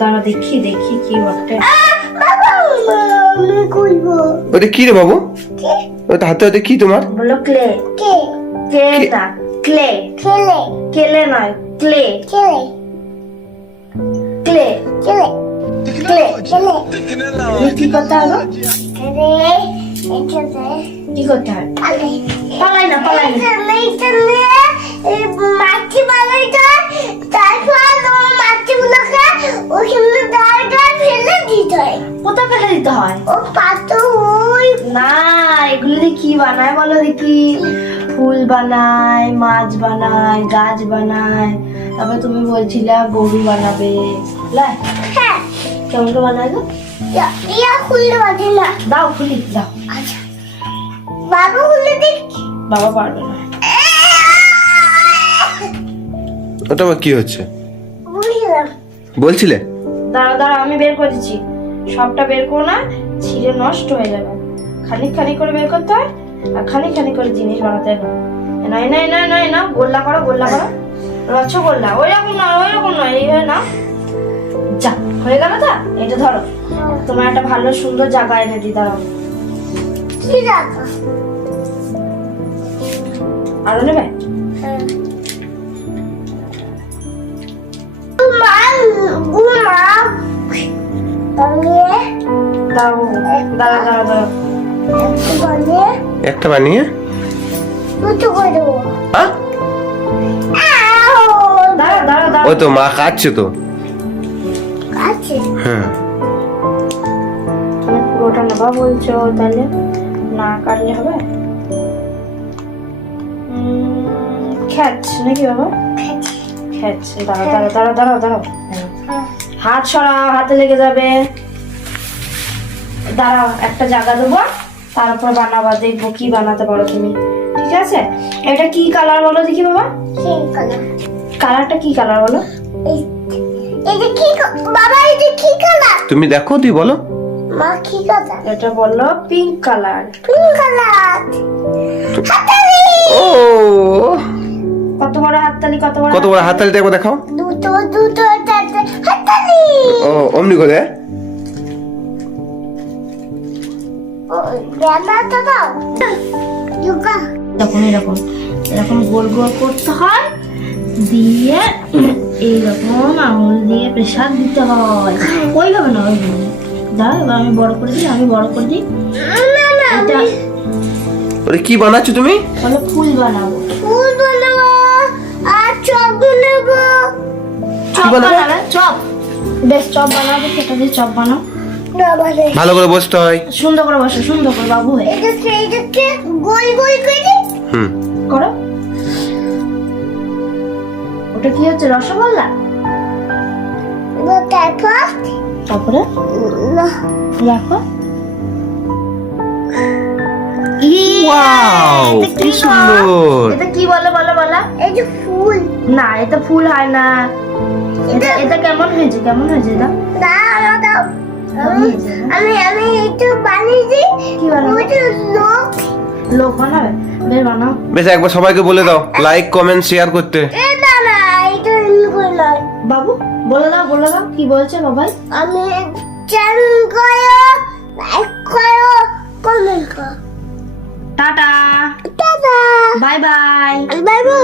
দাঁড়া দেখি দেখি কি বটে বাবা আমি খুলবো ওটা কি রে বাবু ওটা হাতে হাতে কি তোমার বলো ক্লে কে ক্লেটা ক্লে খেলে কেলে নয় ক্লে খেলে ক্লে খেলে ক্লে খেলে কি করতে হবে কি করতে হয় আলে পালাই না পালাই না কি বানায় বলো দেখি? ফুল বানায় মাছ বানায় গাছ বানায়। তারপর তুমি বলছিলা গরু বানাবে। হ্যাঁ। কেমন করে বানায় গো? ইয়া খুলতে না। দাও খুলি দাও। আচ্ছা। বাবা খুলে দেখি। বাবা পারবে না। ওটা আবার কি হচ্ছে? বলছিলে? দাঁড়া দাঁড়া আমি বের করে দিচ্ছি। সবটা বের করো না ছিঁড়ে নষ্ট হয়ে যাবে। খানিক খানিক করে বের করতে হয় আর খানিক খানিক করে জিনিস বানাতে হয়। নয় নয় নয় নয় না গোল্লা করো গোল্লা করো। রসগোল্লা ওই রকম নয় ওই রকম নয় এই হয় না। যা হয়ে গেল তা? এটা ধরো। তোমার একটা ভালো সুন্দর জায়গা এনে দিই দাঁড়াও কি রাখা আরও নেবে? দাঁড়াও দাঁড়া দাঁড়া দাঁড়া একটু একটা বানিয়ে হ্যাঁ? আও! দাঁড়া দাঁড়া দাঁড়া। ওই তো মা কাটছে তো। হ্যাঁ। পুরোটা নেবা বলছো তাহলে না কাটলে হবে? উম, খ্যাচ নাকি বাবা? খ্যাচ। দাঁড়াও দাঁড়াও দাঁড়াও দাঁড়াও দাঁড়াও। হাত সরাও হাতে লেগে যাবে। দাঁড়াও একটা জায়গা দেবো তারপর বানাবা দেখব কি বানাতে পারো তুমি। ঠিক আছে? এটা কি কালার বলো দেখি বাবা? কালারটা কি কালার বলো? এই এই যে কি কা- বাবা এই যে কি কালার তুমি দেখো তুই বলো। মা কি কালার এটা বলল পিঙ্ক কালার পিঙ্ক কালার ও! কত বড় হাততালি কত বড় কত বড় হাততালিটা একবার দেখাও। দুটো দুটো হাতালি ও অমনি করে? এরকম এরকম এরকম গোল গোল করতে হয় দিয়ে এইরকম আঙুল দিয়ে প্রেশার দিতে হয়। ওইভাবে না ওইভাবে দাঁড়া এবার আমি বড় করে দিই আমি বড় করে দিই। এটা ওরে কি বানাচ্ছ তুমি? বলো ফুল বানাবো। ফুল বানাবো আর চপ বানাবো। চপ বানাবে? বানাবে? চপ বেশ চপ বানাবে সেটা দিয়ে চপ মানে ভালো করে বসতে হয়। সুন্দর করে বসো সুন্দর করে বাবু হয়ে গোল গোল করে হুম। করো। ওটা কি হচ্ছে রসগোল্লা? তারপর? দেখো। ওয়াও এটা কি সুন্দর। এটা কি বলো বলো বলো। এই যে ফুল। না এটা ফুল হয় না। এটা এটা কেমন হয়েছে কেমন হয়েছে এটা? না না দাও আমি আমি একটু বানিয়ে দিই। কি লোক। লোক বানাবে? বেশ বানাও। বেশ একবার সবাইকে বলে দাও। লাইক কমেন্ট শেয়ার করতে। এ না না এটা এমনি করে নয়? বাবু বলে দাও বলে দাও। কি বলছে বাবাই আমি চ্যানেল করো লাইক করো কমেন্ট করো tata. Tata. Bye bye. Bye bye.